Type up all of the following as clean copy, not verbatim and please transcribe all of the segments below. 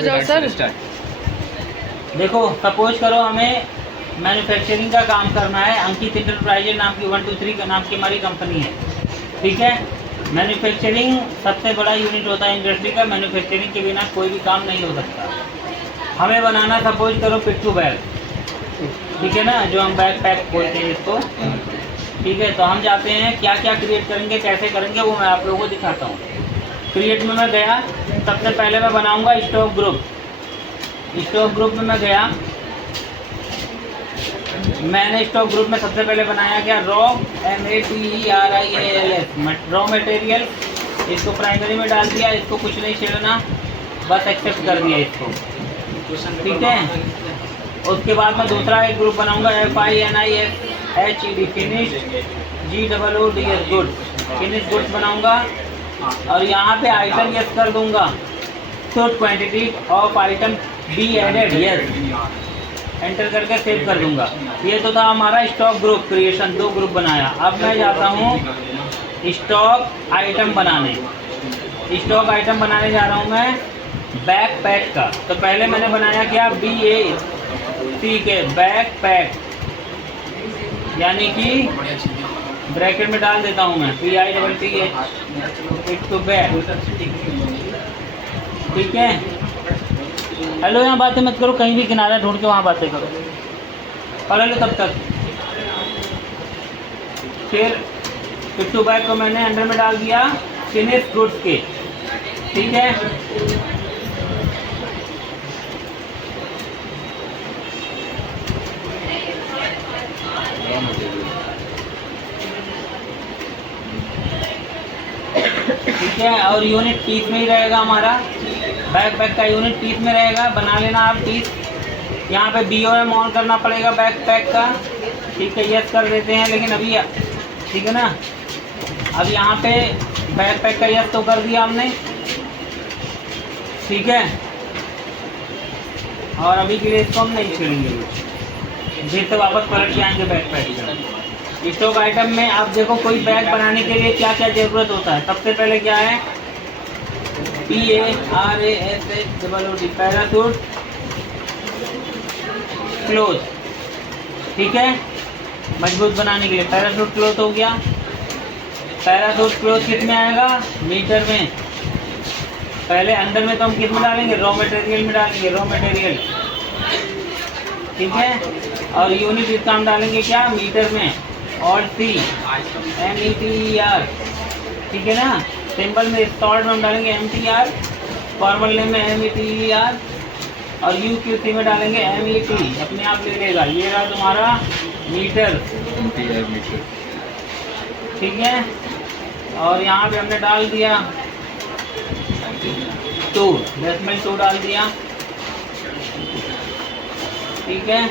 हो जाओ सर। देखो सपोज करो हमें मैन्युफैक्चरिंग का काम करना है। अंकित इंटरप्राइजेज नाम की 123 का नाम की हमारी कंपनी है, ठीक है। मैन्युफैक्चरिंग सबसे बड़ा यूनिट होता है इंडस्ट्री का। मैन्युफैक्चरिंग के बिना कोई भी काम नहीं हो सकता। हमें बनाना सपोज करो पिट्ठू बैग, ठीक है ना, जो हम बैग पैक बोलते हैं इसको, ठीक है। तो हम जाते हैं क्या क्या क्रिएट करेंगे, कैसे करेंगे, वो मैं आप लोगों को दिखाता हूँ। क्रिएट में मैं गया, सबसे पहले मैं बनाऊंगा स्टॉक ग्रुप। स्टॉक ग्रुप में मैं गया, मैंने स्टॉक ग्रुप में सबसे पहले बनाया क्या, रॉ MATERIALS, रॉ मटेरियल। इसको प्राइमरी में डाल दिया, इसको कुछ नहीं छेड़ना, बस एक्सेप्ट कर दिया इसको, ठीक है। उसके बाद मैं दूसरा एक ग्रुप बनाऊंगा FINISHED, finished, GOODS, goods, finish goods बनाऊंगा। और यहाँ पे आइटम यस कर दूंगा, short quantity of item be added, yes, enter करके सेव कर दूंगा। ये तो था हमारा स्टॉक ग्रुप क्रिएशन, 2 ग्रुप बनाया। अब मैं जाता हूँ स्टॉक आइटम बनाने। स्टॉक आइटम बनाने जा रहा हूँ मैं बैक पैक का। तो पहले मैंने बनाया क्या, BAC के बैक पैक, यानी कि ब्रैकेट में डाल देता हूँ मैं PITTH, इट टू बैक, ठीक है। हेलो, यहाँ बातें मत करो, कहीं भी किनारा ढूंढ के वहाँ बातें करो, पढ़ लो तब तक। फिर पिट्ठू बैग को मैंने अंडर में डाल दिया फिनिश गुड्स के, ठीक है। ठीक है, और यूनिट 30 में ही रहेगा हमारा। बैक पैक का यूनिट 30 में रहेगा, बना लेना आप 30। यहाँ पे BOM ऑन करना पड़ेगा बैक पैक का, ठीक है, यस कर देते हैं। लेकिन अभी ठीक है ना, अब यहाँ पे बैक पैक का यस तो कर दिया हमने, ठीक है। और अभी के लिए इसको हम नहीं छेड़ेंगे, फिर से वापस पलट के आएंगे बैक पैक का। स्टॉक आइटम में आप देखो, कोई बैग बनाने के लिए क्या क्या ज़रूरत होता है। सबसे पहले क्या है, PARASHOOD, पैराशूट क्लोथ, ठीक है, मजबूत बनाने के लिए पैराशूट क्लोथ हो गया। पैराशूट क्लोथ किस में आएगा, मीटर में। पहले अंदर में तो हम किस में डालेंगे, रॉ मटेरियल में डालेंगे, रॉ मटेरियल, ठीक है। और यूनिट इसका हम डालेंगे क्या, मीटर में, और सी METER, ठीक है ना। सिंबल में शॉर्ट में हम डालेंगे MTR, फॉर्मल नेम में METER, और UQC में डालेंगे MET, अपने आप ले लेगा। ये रहा तुम्हारा मीटर, ठीक है। और यहाँ पे हमने डाल दिया 2, डेसिमल 2 डाल दिया, ठीक है।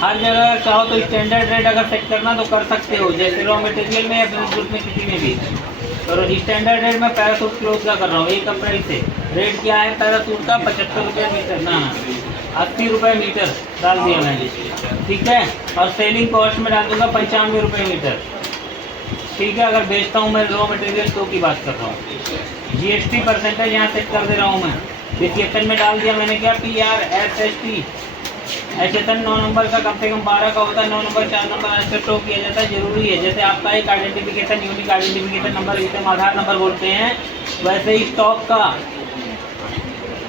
हर जगह चाहो तो स्टैंडर्ड रेट अगर सेट करना तो कर सकते हो, जैसे रॉ मटेरियल में या फिनिश गुड्स में, किसी में भी। तो स्टैंडर्ड रेट में पैराशूट क्लोथ का कर रहा हूँ 1 अप्रैल से। रेट क्या है पैराशूट का, 75 रुपये मीटर, ना 80 रुपये मीटर डाल दिया मैंने, ठीक है। और सेलिंग कॉस्ट में डाल दूँगा 95 रुपये मीटर, ठीक है। अगर बेचता हूँ मैं रॉ मटेरियल तो की बात कर रहा हूँ। GST परसेंटेज यहाँ सेट कर दे रहा हूँ मैं। डिस्क्रिप्शन में डाल दिया मैंने क्या, PRSHT, HSN 9 नंबर का कम से कम 12 का होता है, 9 नंबर 4 नंबर ऐसे शो किया जाता है, जरूरी है। जैसे आपका एक आइडेंटिफिकेशन, यूनिक आइडेंटिफिकेशन नंबर, जिसे हम आधार नंबर बोलते हैं, वैसे ही स्टॉक का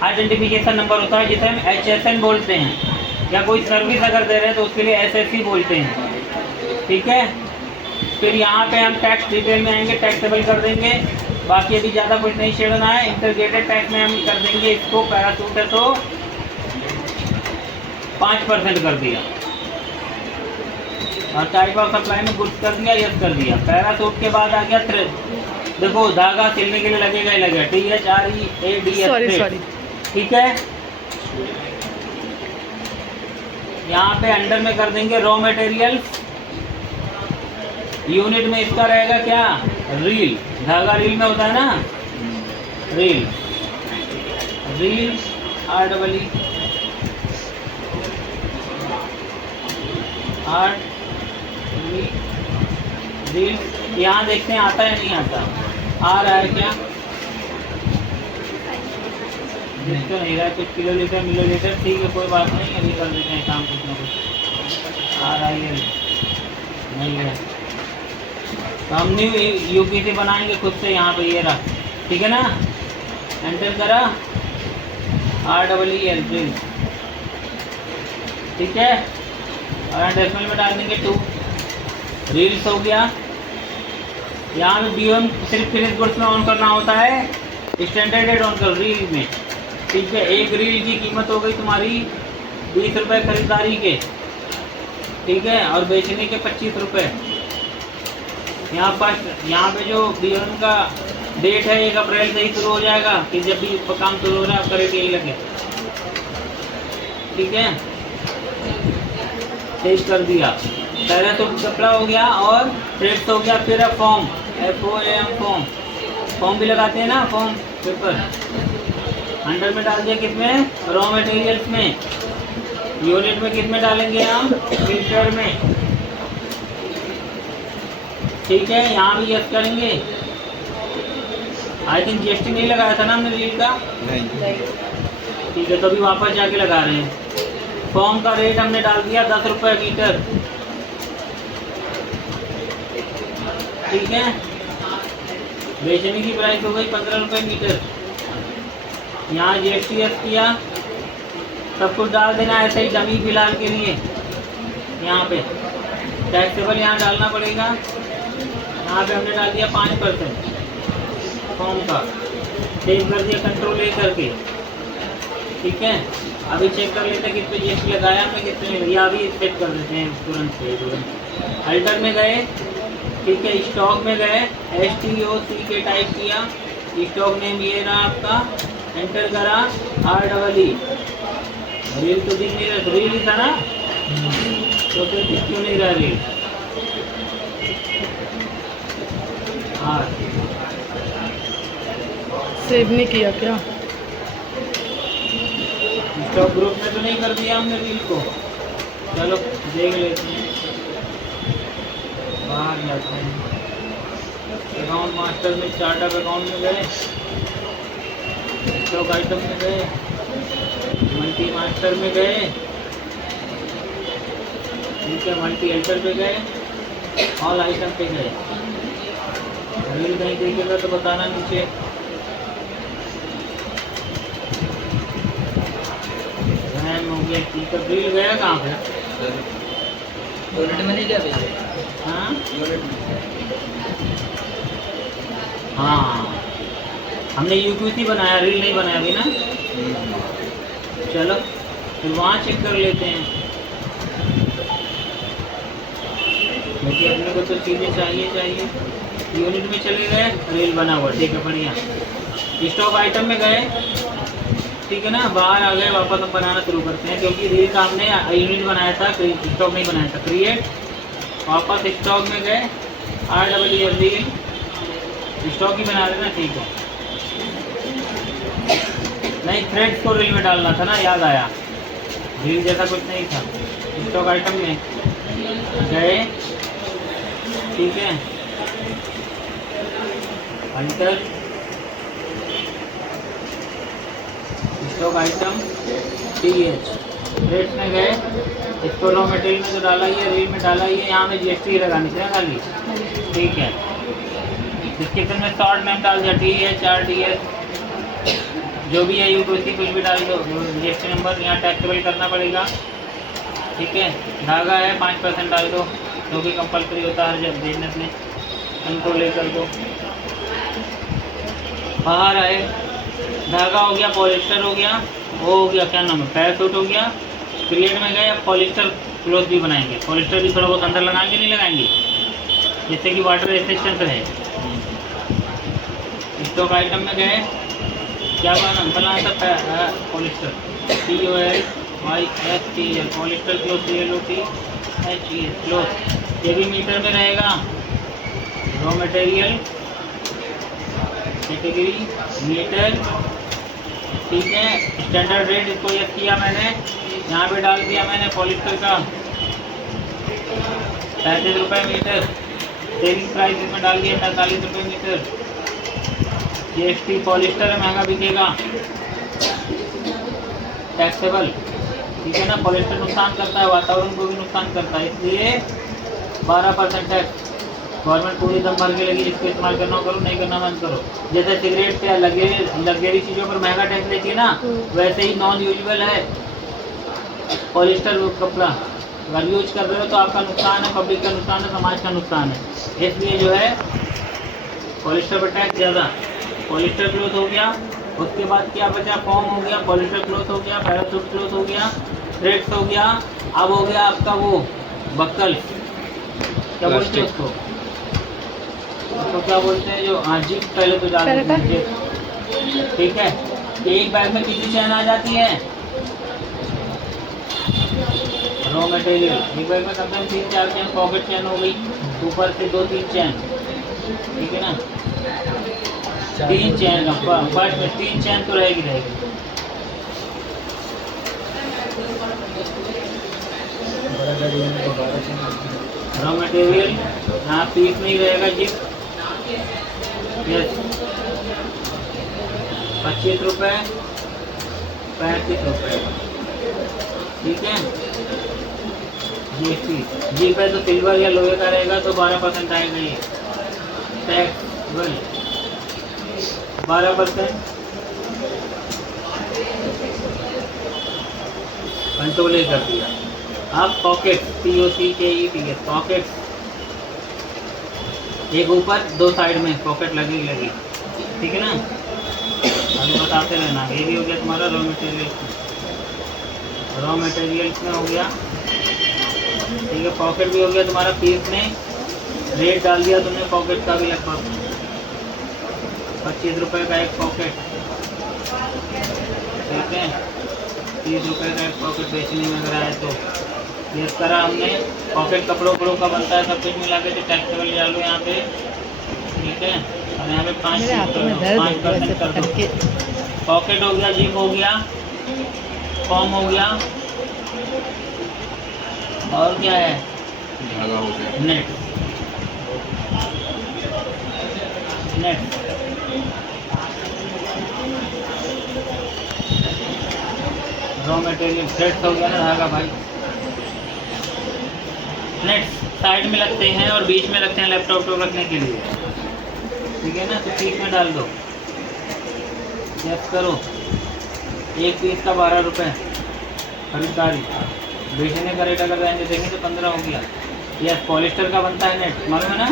आइडेंटिफिकेशन नंबर होता है, जिसे हम HSN बोलते हैं। या कोई सर्विस अगर दे रहे हैं तो उसके लिए SSC बोलते हैं, ठीक है। फिर यहाँ पे हम टैक्स डिटेल में आएंगे, टैक्सेबल कर देंगे। बाकी अभी ज़्यादा कुछ नहीं छेड़ना है। इंटीग्रेटेड टैक्स में हम कर देंगे इसको, पैराशूट है तो 5% कर दिया। और टाइप ऑफ सप्लाई में गुड्स कर दिया, यस कर दिया। पैराशूट के बाद आ गया थ्रेड। देखो धागा सिलने के लिए लगेगा ही लगेगा, THREADS, ठीक है। यहाँ पे अंडर में कर देंगे रॉ मटेरियल। यूनिट में इसका रहेगा क्या, रील, धागा रील में होता है ना, रील, रील REE, रील। यहाँ देखते हैं आता है नहीं आता, आ रहा है क्या, दिख तो नहीं रहा है कुछ, किलो लीटर मिलो लीटर, ठीक है कोई बात नहीं, अभी कर देते हैं काम कुछ ना कुछ। RIL नहीं है तो हम न्यू UPC बनाएंगे खुद से यहाँ पे, ये रहा, ठीक है ना। एंटर करा REEL ड्रिल, ठीक है। और डेसिमल में डाल देंगे 2। रील्स हो गया। यहाँ में BOM सिर्फ फिनिश गुड्स में ऑन करना होता है, स्टैंडर्ड रेट ऑन कर रील में, ठीक है। एक रील की कीमत हो गई तुम्हारी 20 रुपये खरीदारी के, ठीक है, और बेचने के 25 रुपये। यहाँ पे जो BOM का डेट है 1 अप्रैल से ही शुरू हो जाएगा, कि जब भी काम शुरू हो रहा है आपका रेट यही लगे, ठीक है। सेव कर दिया। पहले तो कपड़ा हो गया और थ्रेड्स हो गया, फिर फॉर्म FOAM फॉर्म भी लगाते हैं ना, फॉर्म पेपर। अंडर में डाल दिया किसमें, रॉ मटेरियल्स में। यूनिट में किसमें डालेंगे हम, मीटर में, ठीक है। यहाँ भी यस करेंगे। आई थिंक GST नहीं लगाया था ना हमने रील का, नहीं, ठीक है। तो अभी वापस जाके लगा रहे हैं। फॉर्म का रेट हमने डाल दिया 10 रुपये मीटर, ठीक है। बेचने की प्राइस हो गई 15 रुपये मीटर। यहाँ GST किया, सब कुछ डाल देना ऐसे ही डमी फिलहाल के लिए। यहाँ पे टैक्सेबल यहाँ डालना पड़ेगा। यहाँ पे हमने डाल दिया 5% फॉर्म का, सेव कर दिया कंट्रोल A करके, ठीक है। अभी चेक कर लेते हैं कितने GST लगाया हमने, कितने या अभी सेट कर देते हैं तुरंत से। अल्टर में गए, ठीक है। स्टॉक में गए, STOCK टाइप किया, स्टॉक नेम ये रहा आपका, एंटर करा REE। रील तो दिख नहीं रहा, रील ही था ना, तो फिर दिख क्यों नहीं रहा रील। हाँ, सेव नहीं किया क्या, स्टॉक ग्रुप में तो नहीं कर दिया हमने रील को। चलो देख लेते हैं, बाहर जाते हैं। अकाउंट मास्टर में चार्ट ऑफ अकाउंट में गए, स्टॉक आइटम में गए, मल्टी मास्टर में गए, ठीक है। मल्टी एल्टर पे गए, ऑल आइटम पे गए। रील कहीं देखेगा तो बताना नीचे। हो गया, ठीक है। रील गया कहाँ पे, यूनिट में नहीं गया भैया। हाँ हाँ, हमने UPC बनाया, रील नहीं बनाया अभी ना। चलो फिर वहाँ चेक कर लेते हैं, क्योंकि अपने को तो चीज़ें चाहिए। यूनिट में चले गए, रील बना हुआ, ठीक है, बढ़िया। स्टॉक आइटम में गए, ठीक है ना, बाहर आ गए, वापस हम बनाना शुरू करते हैं, क्योंकि रील का हमने यूनिट बनाया था, स्टॉक नहीं बनाया था। क्रिएट, वापस स्टॉक में गए, REEL रील, स्टॉक ही बना देना, ठीक है। नहीं, थ्रेड्स को रील में डालना था ना, याद आया, रील जैसा कुछ नहीं था। स्टॉक आइटम में गए, ठीक है, अंतर स्टॉक आइटम TH, रेट्स में गए, इसको रॉ मटेरियल में तो डाला ही है, रील में डाला ही है। यहाँ में GST लगानी चाहिए खाली, ठीक है। डिस्क्रिप्शन में शॉर्ट नेम डाल दिया, TH RDS, जो भी है UPC कुछ भी डाल दो। GST नंबर यहाँ टैक्सेबल करना पड़ेगा, ठीक है। धागा है 5% डाल दो, जो भी कंपलसरी होता है जब बिजनेस में। कंट्रोल A कर दो, बाहर आए, धागा हो गया, पॉलिस्टर हो गया, वो हो गया क्या नाम है, पैरासूट हो गया। क्रिएट में गए, अब पॉलिस्टर क्लोथ भी बनाएंगे। पॉलिस्टर भी थोड़ा बहुत अंदर लगाएंगे, नहीं लगाएंगे, जिससे कि वाटर रेजिस्टेंस रहे। स्टॉक आइटम में गए, क्या बनाना था, polyester POLYSTER, polyester cloth, CLOTH cloth, ये भी मीटर में रहेगा। रॉ मटेरियल कैटेगरी मीटर, ठीक है। स्टैंडर्ड रेट इसको यस किया मैंने, यहाँ पे डाल दिया मैंने पॉलिस्टर का 35 रुपये मीटर। सेलिंग प्राइस इसमें डाल दिया 45 रुपये मीटर। GST पॉलिस्टर है, महंगा बिकेगा, टैक्सेबल, ठीक है ना। पॉलिस्टर नुकसान करता है, वातावरण को भी नुकसान करता है, इसलिए 12% टैक्स। गवर्नमेंट पूरी दम भर के लगी इसको इस्तेमाल करना करो, नहीं करना बंद करो। जैसे सिगरेट या लग्जरी चीज़ों पर महंगा टैक्स लेती है ना, वैसे ही नॉन यूजेबल है पॉलिस्टर कपड़ा। अगर यूज कर रहे हो तो आपका नुकसान है, पब्लिक का नुकसान है, समाज का नुकसान है। इसलिए जो है पॉलिस्टर पर टैक्स ज़्यादा। पॉलिस्टर क्लोथ हो गया, उसके बाद क्या बचा, फॉर्म हो गया, पॉलिस्टर क्लोथ हो गया, पैरासूट क्लोथ हो गया, थ्रेड्स हो गया। अब हो गया आपका वो बक्कल, क्या बोलते हैं उसको, क्या बोलते हैं जो, हाँ जी, पहले तो डाल दीजिए, ठीक है। एक बैग में कितनी चैन आ जाती है, रॉ मटेरियल एक बैग में कम से कम 3-4 चैन, पॉकेट चैन हो गई, ऊपर से 2-3 चैन, ठीक है ना। 3 चैन फर्स्ट में 3 चैन तो रहेगी। रॉ मटेरियल यहाँ पीस नहीं रहेगा जी, यस। 25 रुपये, 35 रुपये, ठीक है। GST जी पे तो सिल्वर या लोहे का रहेगा तो 12% आएगा ये टैक्स, 12% कंट्रोल ही कर दिया। अब पॉकेट, POCKET, पॉकेट, एक ऊपर 2 साइड में पॉकेट लगी, ठीक है ना। अभी बताते रहना। ये भी हो गया तुम्हारा रॉ मटेरियल्स में हो गया, ठीक है। पॉकेट भी हो गया तुम्हारा, पीस में रेट डाल दिया तुमने पॉकेट का भी, लगभग 25 रुपये का एक पॉकेट, ठीक है। 30 रुपये का एक पॉकेट बेचने में अगर आए तो इस तरह हमने पॉकेट कपड़ों का बनता है, सब कुछ मिला के तो टैक्सेबल डालो यहाँ पे, ठीक है। और यहाँ पे 5% कर दो। पॉकेट हो गया, जिप हो गया, फॉर्म हो गया, और क्या है, धागा हो गया, नेट। रॉ मटेरियल थ्रेड्स हो गया ना, धागा भाई। नेट्स साइड में लगते हैं और बीच में लगते हैं लैपटॉप रखने के लिए, ठीक है ना। तो पीस में डाल दो, यस करो। एक पीस का 12 रुपये खरीदारी, बेचने का रेट अगर रहेंगे देखें तो 15 हो गया। यस, पॉलिस्टर का बनता है नेट, मालूम है ना,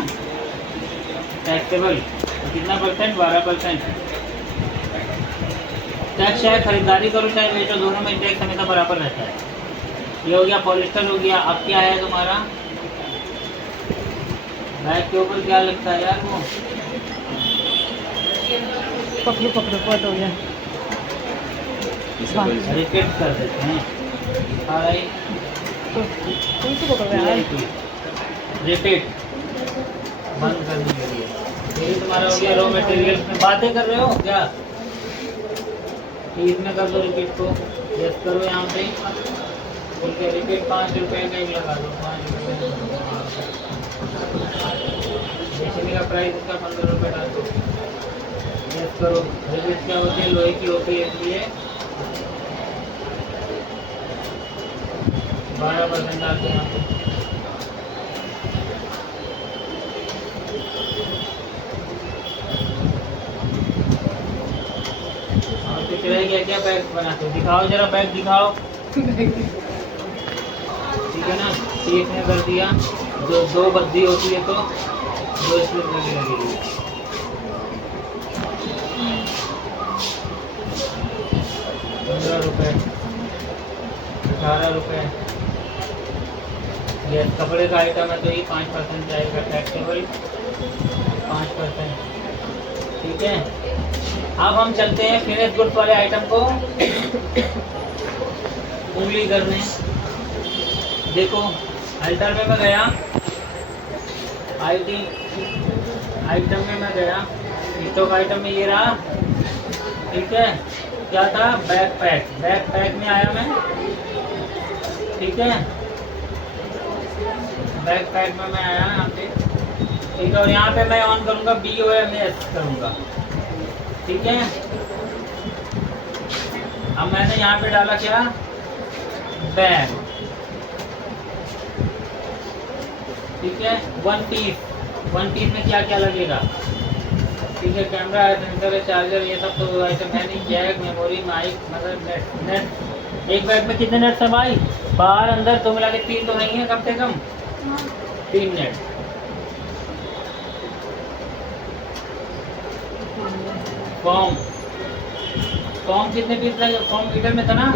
टैक्सेबल। कितना परसेंट, 12%। टैक्स चाहे खरीदारी करो चाहे बेचो, दोनों में टैक्स हमेशा बराबर रहता है। ये हो गया पॉलिस्टर हो गया। अब क्या है तुम्हारा, बैग के ऊपर क्या लगता है यार, वो पकड़ो बहुत हो गया, रिकेट कर देते हैं, कौन सी पकड़ो यार, रिकेट बंद करने के लिए। ये तुम्हारा हो गया रॉ मटेरियल में। बातें कर रहे हो क्या, इसमें कर दो रिपीट को, यस करो यहाँ पे, ठीक है। रिपीट 5 रुपये का एक लगा दो, 5 रुपये। बेचने का प्राइस इसका 15 रुपये डाल दो, यस करो। रिपीट क्या होती है, लोहे की होती है, इसलिए 12% डाल दो यहाँ पे। कुछ रह गया क्या, बैग बनाते हो, दिखाओ जरा, बैग दिखाओ, ठीक है ना। एक ने कर दिया, जो 2 बद्दी होती है तो 2 स्लिप लगेगी। 15 रुपये, 18 रुपये। ये कपड़े का आइटम है तो ये 5% जाएगा टैक्सेबल, 5%, ठीक है। अब हम चलते हैं फिनिश गुड्स वाले आइटम को उंगली करने। देखो अल्टर में मैं गया, आइटम में मैं गया, स्टॉक आइटम में ये रहा, ठीक है। क्या था, बैकपैक में आया मैं, ठीक है। बैकपैक में मैं आया यहाँ पे, ठीक है। और यहाँ पे मैं ऑन करूँगा, BOMS करूँगा, ठीक है। अब मैंने यहाँ पे डाला क्या, बैग, ठीक है। वन पीस में क्या क्या लगेगा, ठीक है। कैमरा है, सेंसर है, चार्जर, ये सब तो आइटम है नहीं। जैक, मेमोरी, माइक, मतलब नेट। एक बैग में कितने नेट्स हैं भाई, बाहर अंदर तो मिला के 3 तो नहीं है कम से कम, 3 नेट। फॉर्म कितने पीस लगे, फॉर्म मीटर में था ना,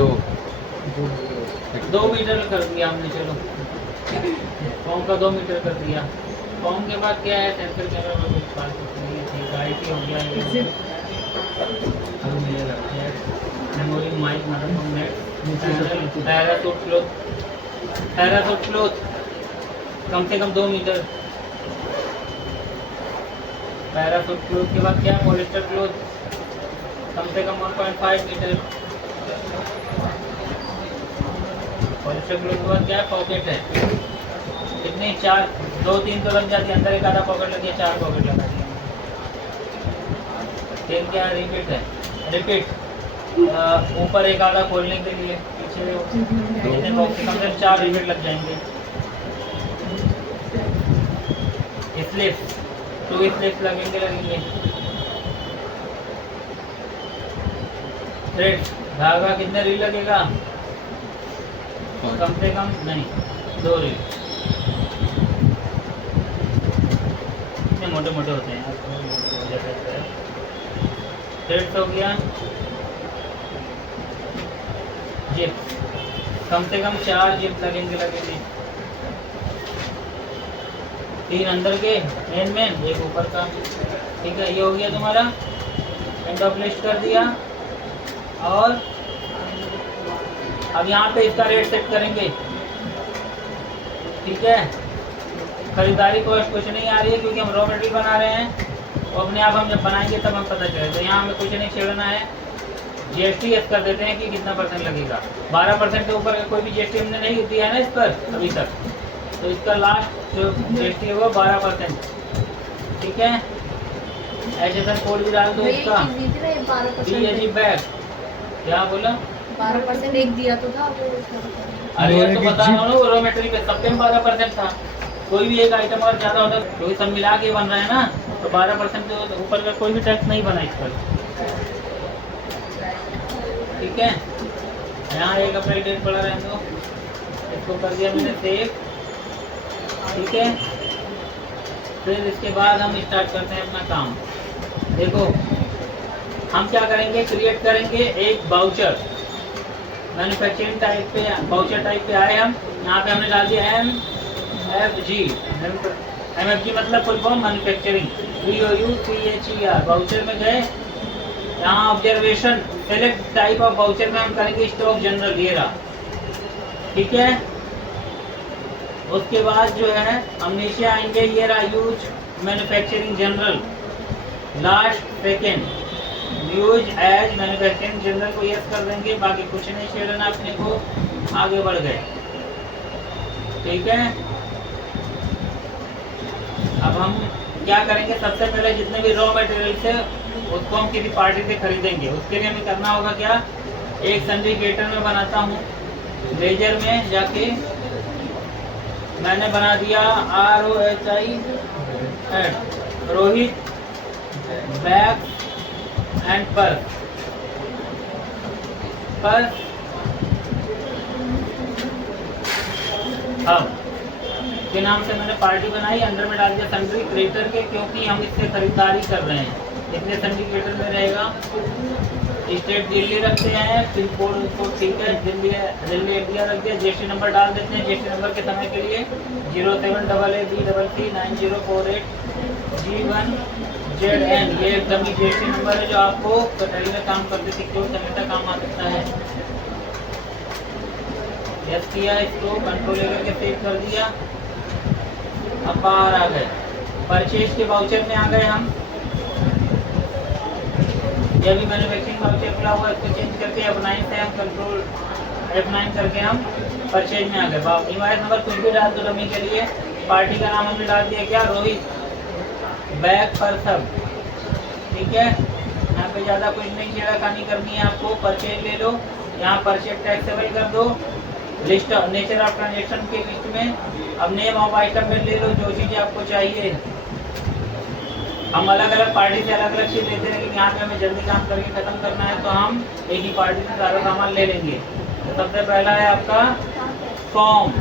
2 मीटर कर दिया हमने, चलो फॉर्म का 2 मीटर कर दिया। फॉर्म के बाद क्या है, सेंसर कैमरा में कुछ बात नहीं है, ठीक है। आईसी हो गया, memory, mic, motherboard, net, parachute cloth कम से कम 2 मीटर। पैरासूट क्लॉथ के बाद क्या, पॉलिस्टर क्लॉथ कम से कम 1.5 मीटर। पॉलिस्टर क्लॉथ के बाद क्या है, पॉकेट है, कितने, 4, 2-3 तो लग जाती है, अंदर एक आधा पॉकेट लगी है, 4 पॉकेट लगा दिए। 3 क्या है, रिपीट ऊपर एक आधा खोलने के लिए, पीछे कितने बॉक्स, कम से कम 4 रिपीट लग जाएंगे। स्लिप्स 2 स्लिप्स लगेंगे। थ्रेड, धागा कितने रील लगेगा, कम से कम नहीं 2 रील, इतने मोटे मोटे होते हैं। थ्रेड हो गया। जिप कम से कम 4 जिप लगेंगे। 3 अंदर के मेन, एक ऊपर का, ठीक है। ये हो गया तुम्हारा, एंड ऑफ लिस्ट कर दिया। और अब यहाँ पे इसका रेट सेट करेंगे, ठीक है। खरीदारी कॉस्ट कुछ नहीं आ रही है क्योंकि हम रॉ मटेरियल बना रहे हैं, तो अपने आप हम जब बनाएंगे तब हम पता चलेगा। तो यहाँ हमें कुछ नहीं छेड़ना है। जीएसटी एस कर देते हैं कि कितना % लगेगा। 12% के ऊपर कोई भी जीएसटी हमने नहीं दिया है ना इस पर अभी तक, तो इसका लास्ट जो जीएसटी है वो 12%, ठीक है। ऐसे कोड भी डाल दो इसका। DAG बैग, क्या बोला, 12% एक दिया तो था। अरे यार तो बता रहा हूँ, रॉ मटेरियल पे सबके में 12% था। कोई भी एक आइटम अगर ज़्यादा होता, क्योंकि सब मिला के बन रहा है ना, तो 12% के ऊपर का कोई भी टैक्स नहीं बना इस पर, ठीक है। यहाँ 1 अप्रैल डेट पड़ा रहने दो, इसको कर दिया मैंने सेव, ठीक है। फिर इसके बाद हम स्टार्ट करते हैं अपना काम। देखो हम क्या करेंगे, क्रिएट करेंगे एक बाउचर, मैन्युफैक्चरिंग टाइप पे, बाउचर टाइप पे आए हम। यहाँ पे हमने डाल दिया MFG, MFG मतलब full form manufacturing, BOUCHER। Voucher में गए, यहाँ observation, select type of voucher में हम करेंगे स्टॉक जनरल, ये रहा, ठीक है। उसके बाद जो है हम नीचे आएंगे, ये रहा use manufacturing journal, last second use as manufacturing journal को यस कर देंगे, बाकी कुछ नहीं छेड़ना अपने को, आगे बढ़ गए, ठीक है। अब हम क्या करेंगे, सबसे पहले जितने भी रॉ मटेरियल थे उसको हम किसी पार्टी से खरीदेंगे। उसके लिए हमें करना होगा क्या, एक सिंडिकेटर में बनाता हूँ, लेजर में जाके मैंने बना दिया ROHI Rohit bag and purse अब के नाम से मैंने पार्टी बनाई, अंदर में डाल दिया सन्ड्री क्रिएटर के, क्योंकि हम इससे खरीदारी कर रहे हैं। इतने सिंडिकेटर में रहेगा। स्टेट दिल्ली रखते हैं, पिन कोड उसको, ठीक है, दिल्ली इंडिया रख दिया। जीएसटी नंबर डाल देते हैं, जीएसटी नंबर के समय के लिए 0788BCC9048 G1ZN, ये एकदम ही जीएसटी नंबर है जो आपको कटहरी में काम करते सिक्योर करने का काम आ सकता है। यस किया, इसको कंट्रोल लेकर के सेव कर दिया। अब बाहर आ गए, परचेज के वाउचर में आ गए हम। ये भी मैन्युफैक्चरिंग वाउचर खुला हुआ है, इसको चेंज करके F9 से हम कंट्रोल F9 करके हम परचेज में आ गए। इनवॉइस नंबर कुछ भी डाल दो डमी के लिए। पार्टी का नाम हमने डाल दिया क्या, रोहित बैग पर सब, ठीक है। यहाँ पे ज़्यादा कुछ नहीं छेड़खानी करनी है आपको। परचेज ले लो, यहाँ परचेज टैक्सेबल कर दो, लिस्ट नेचर ऑफ ट्रांजेक्शन के लिस्ट में अब नेम ऑफ आइटम में ले लो जो चीज़ें आपको चाहिए। हम अलग अलग पार्टी से अलग अलग चीज़ लेते हैं, लेकिन यहाँ पे हमें जल्दी काम करके ख़त्म करना है तो हम एक ही पार्टी से सारा सामान ले लेंगे। तो सबसे पहला है आपका form,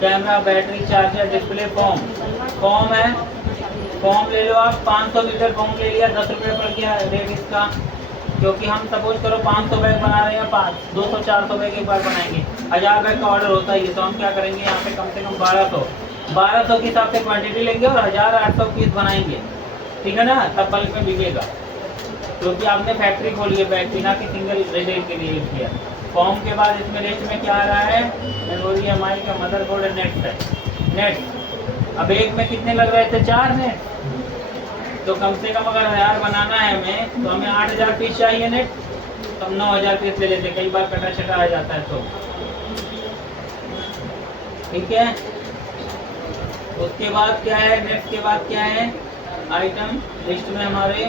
camera, battery, charger, display, form है। फॉर्म ले लो आप, 500 मीटर फॉर्म ले लिया, 10 रुपये पड़ गया रेट इसका, क्योंकि हम सपोज करो 500 बैग बना रहे हैं, 200-400 बैग एक बार बनाएंगे, 1000 बैग का ऑर्डर होता ही है, तो हम क्या करेंगे यहाँ पे कम से कम 1200 के हिसाब से क्वांटिटी लेंगे और 1800 पीस बनाएंगे, ठीक है ना, तब बल्क में बिकेगा, क्योंकि आपने फैक्ट्री खोली है बैग बिना कि सिंगल रिटेल के लिए किया। फॉर्म के बाद इसमें लिस्ट में क्या आ रहा है, मेमोरी, एमआई का, मदरबोर्ड है, नेट है, नेट। अब एक में कितने लग रहे थे, 4 नेट, तो कम से कम अगर 1000 बनाना है हमें तो हमें 8000 पीस चाहिए नेट, तो हम 9000 पीस ले लेते, कई बार कटा छटा आ जाता है तो, ठीक है। उसके बाद क्या है, नेट के बाद क्या है, आइटम लिस्ट में हमारे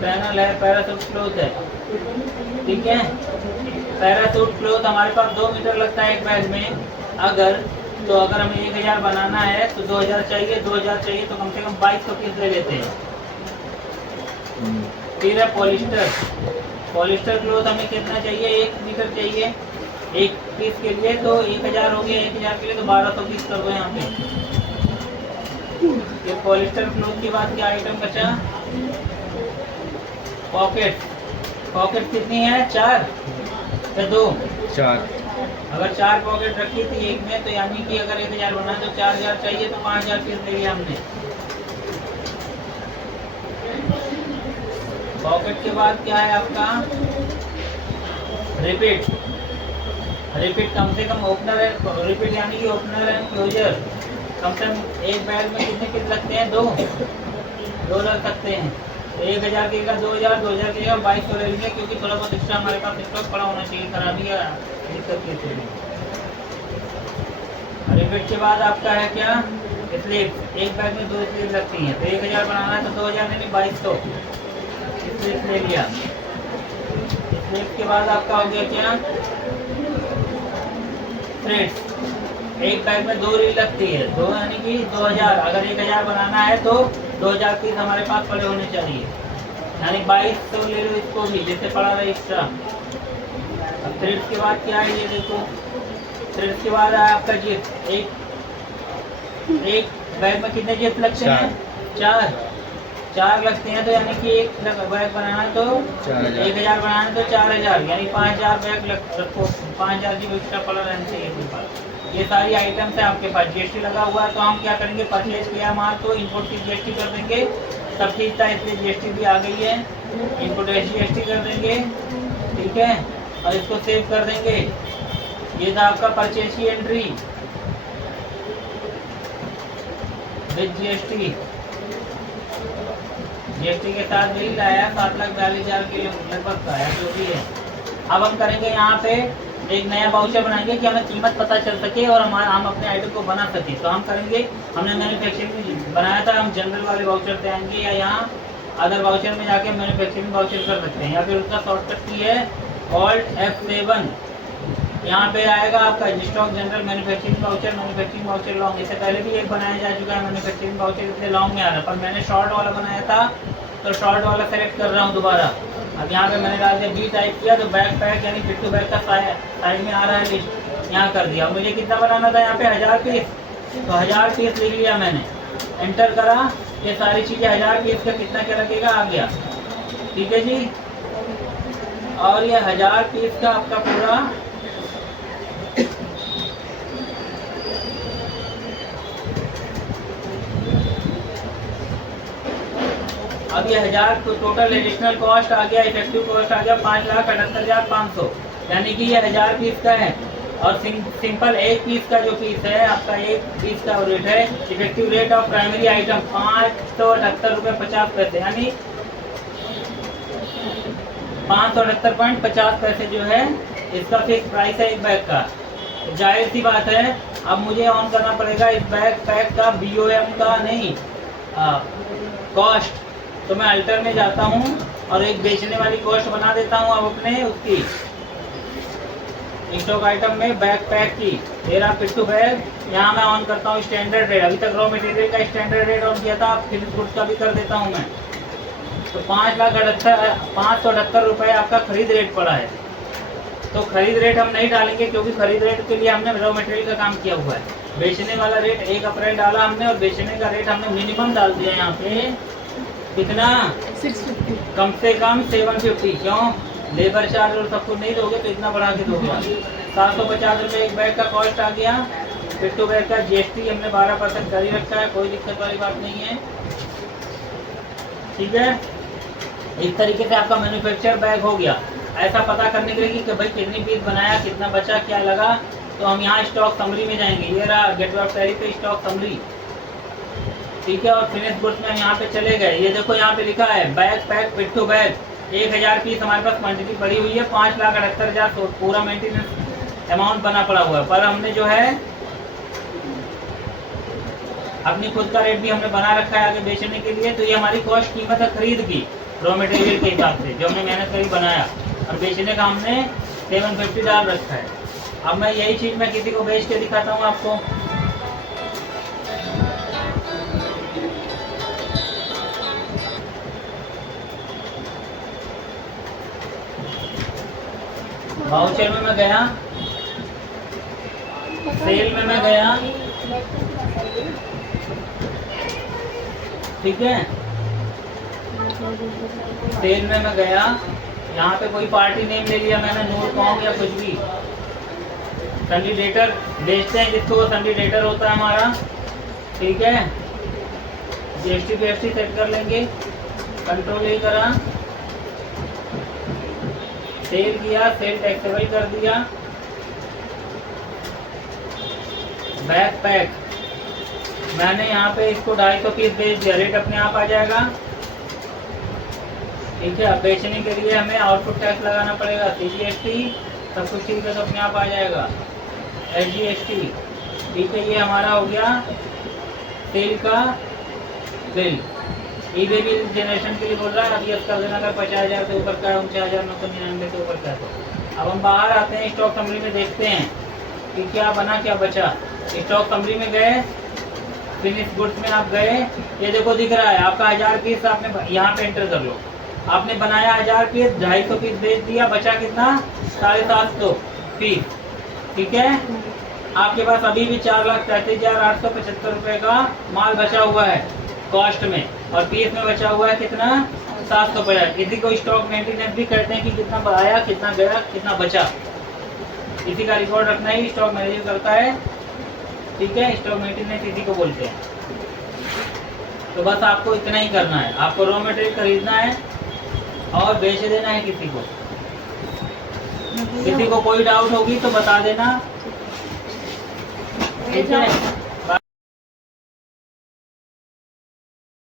पैनल है, पैरासूट क्लोथ है, ठीक है। पैरासूट क्लोथ हमारे पास 2 मीटर लगता है एक बैग में, अगर हमें 1000 बनाना है तो 2000 चाहिए, 2000 चाहिए तो कम से कम 2200 पीस ले लेते हैं। फिर है पॉलिस्टर क्लोथ हमें कितना चाहिए, 1 मीटर चाहिए एक पीस के लिए, तो 1000 हो गया, 1000 के लिए तो 1200 पीस कर दो यहाँ पे। ये पॉलिस्टर क्लोथ के बाद क्या आइटम बचा, पॉकेट कितनी है, 4 या 2, 4। अगर 4 पॉकेट रखी थी एक में, तो यानी कि अगर 1000 बना है तो 4000 चाहिए, तो 5000 पीस ले लिया हमने। पॉकेट के बाद क्या है आपका, रिपीट कम से कम ओपनर है, रिपीट यानी कि ओपनर एंड क्लोजर, कम से कम एक बैग में कितने लगते हैं, 2 लग सकते हैं, 1000 के का 2000, 2000 के का 2200 ले लेंगे, क्योंकि थोड़ा बहुत एक्स्ट्रा हमारे पास स्टॉक पड़ा होना चाहिए, खराबी या दिक्कत के लिए। रिपीट के बाद आपका है क्या, स्लीव, एक बैग में 2 स्लीव लगती हैं, तो 1000 बनाना है तो 2000 नहीं 2200 स्लीव ले लिया। स्लीव के बाद आपका हो गया क्या, थ्रेड्स, एक बैग में 2 रील लगती है, 2 यानी कि 2000, अगर 1000 बनाना है तो 2000 पीस हमारे पास पड़े होने चाहिए, यानी 2200 ले लो इसको भी, जैसे पड़ा रहा एक्स्ट्रा। अब थ्रेड्स के बाद क्या है, ये देखो, थ्रेड्स के बाद है आपका जिप, एक बैग में कितने जिप लगते हैं, 4 लगते हैं, तो यानी कि एक बैग बनाना है तो 1000 बनाना है तो 4000, यानी 5000 बैग रखो, 5000 जिप एक्स्ट्रा पड़ा रहना चाहिए। ये सारी आइटम्स है आपके पास, जीएसटी लगा हुआ है, तो हम क्या करेंगे, परचेज किया माल तो इनपुट की जीएसटी कर देंगे, सब चीज़ था इसलिए जीएसटी भी आ गई है, इनपुट जीएसटी कर देंगे, ठीक है, और इसको सेव कर देंगे। ये था आपका परचेज की एंट्री विद जीएसटी के साथ बिल आया 7,42,000 के लगभग का है, जो भी है। अब हम करेंगे यहाँ पे एक नया वाउचर बनाएंगे कि हमें कीमत पता चल सके और हम अपने आइटम को बना सके, तो हम करेंगे, हमने मैन्युफैक्चरिंग बनाया था, हम जनरल वाले वाउचर पे आएंगे, या यहाँ अदर वाउचर में जाके मैन्युफैक्चरिंग वाउचर कर सकते हैं, या फिर उसका शॉर्टकट की है Alt F7, यहाँ पे आएगा आपका stock general manufacturing voucher long. इससे पहले भी एक बनाया जा चुका है मैन्युफैक्चरिंग वाउचर, इसलिए लॉन्ग में आ रहा है, पर मैंने शॉर्ट वाला बनाया था तो शॉर्ट वाला सेलेक्ट कर रहा हूँ दोबारा। अब यहाँ पे मैंने डाल दिया बी टाइप किया, तो बैक पैक यानी फिट टू बैक का साइड में आ रहा है लिस्ट, यहाँ कर दिया। मुझे कितना बनाना था यहाँ पे 1000 पीस, तो 1000 पीस लिख लिया मैंने, एंटर करा, ये सारी चीज़ें 1000 पीस का कितना क्या लगेगा आ गया, ठीक है जी। और ये 1000 पीस का आपका पूरा अब ये 1000 तो टोटल एडिशनल कॉस्ट आ गया, इफेक्टिव कॉस्ट आ गया 5,78,500, यानी कि ये 1000 पीस का है। और सिंपल एक पीस का जो पीस है आपका, एक पीस का रेट है, effective rate of primary item 578 रुपये 50 पैसे, यानी 578.50 पैसे जो है इसका फिक्स प्राइस है एक बैग का। जाहिर सी बात है, अब मुझे ऑन करना पड़ेगा इस बैग पैक का BOM का नहीं कॉस्ट, तो मैं अल्टर में जाता हूँ, और एक बेचने वाली कॉस्ट बना देता हूँ अब अपने उसकी स्टॉक आइटम में बैग पैक की। तेरा पिट्टू बैग यहाँ मैं ऑन करता हूँ स्टैंडर्ड रेट। अभी तक रॉ मटेरियल का स्टैंडर्ड रेट ऑन किया था, फिनिश गुड्स का भी कर देता हूँ मैं। तो 5,78,578 रुपये आपका खरीद रेट पड़ा है। तो खरीद रेट हम नहीं डालेंगे क्योंकि खरीद रेट के लिए हमने रॉ मटेरियल का काम किया हुआ है। बेचने वाला रेट 1 अप्रैल डाला हमने और बेचने का रेट हमने मिनिमम डाल दिया यहाँ पे कितना 650 कम से कम 750। क्यों? लेबर चार्ज और सब कुछ नहीं दोगे तो इतना बढ़ा के दोगे। 750 रुपये एक बैग का कॉस्ट आ गया। पिट्टू बैग का GST हमने 12% कर ही रखा है, कोई दिक्कत वाली बात नहीं है। ठीक है, इस तरीके से आपका मैन्युफैक्चर बैग हो गया। ऐसा पता करने के लिए कि भाई कितनी पीस बनाया, कितना बचा, क्या लगा, तो हम यहाँ स्टॉक समरी में जाएंगे। ये रहा गेटवे ऑफ टैरिफ पे स्टॉक समरी। ठीक है, और फिनिश गुड्स में हम यहाँ पे चले गए। ये देखो यहाँ पे लिखा है बैग पैक पिट्टू बैग 1000 पीस हमारे पास क्वांटिटी पड़ी हुई है। 5,78,000 पूरा मेंटेनेंस अमाउंट बना पड़ा हुआ है। पर हमने जो है अपनी खुद का रेट भी हमने बना रखा है आगे बेचने के लिए। तो ये हमारी कॉस्ट कीमत है खरीद की रॉ मटेरियल के हिसाब से जो हमने मेहनत करी बनाया, और बेचने का हमने 750 डाल रखा है। अब मैं यही चीज़ मैं किसी को बेच के दिखाता हूँ आपको। वाउचर में मैं गया, सेल में मैं गया, ठीक है, सेल में मैं गया, यहाँ पे कोई पार्टी नेम ले लिया मैंने, नूर कॉम या कुछ भी। कैंडिडेटर बेचते हैं जिसको, वो कैंडिडेटर होता है हमारा। ठीक है, GST PST सेट कर लेंगे, कंट्रोल ही करा, सेल किया, सेल टैक्सेबल कर दिया। बैग पैक मैंने यहाँ पे इसको 250 पीस बेच दिया, रेट अपने आप आ जाएगा। ठीक है, अब बेचने के लिए हमें आउटपुट टैक्स लगाना पड़ेगा, CGST सब कुछ ठीक है तो अपने आप आ जाएगा, SGST। ठीक है, ये हमारा हो गया सेल का बिल। eBay बिल जनरेशन के लिए बोल रहा है, अब यस कर देना अगर 50,000 से ऊपर का है, 49,999 से ऊपर का है तो। अब हम बाहर आते हैं, स्टॉक समरी में देखते हैं कि क्या बना क्या बचा। स्टॉक समरी में गए, फिनिश गुड्स में आप गए, ये देखो दिख रहा है आपका 1000 पीस, आपने यहाँ पे एंटर कर लो। आपने बनाया 1000 पीस, 250 पीस बेच दिया, बचा कितना 750 पीस। ठीक है, आपके पास अभी भी 4,33,875 रुपये का माल बचा हुआ है कॉस्ट में, और पीस में बचा हुआ है कितना 750। इसी को स्टॉक मेंटेनेंस भी करते हैं कि कितना आया, कितना गया, कितना बचा। इसी का रिकॉर्ड रखना ही स्टॉक मैनेजर करता है। ठीक है, स्टॉक मेंटेनेंस इसी को बोलते हैं। तो बस आपको इतना ही करना है, आपको रॉ मटेरियल खरीदना है और बेच देना है किसी को। किसी को कोई डाउट होगी तो बता देना। ठीक है।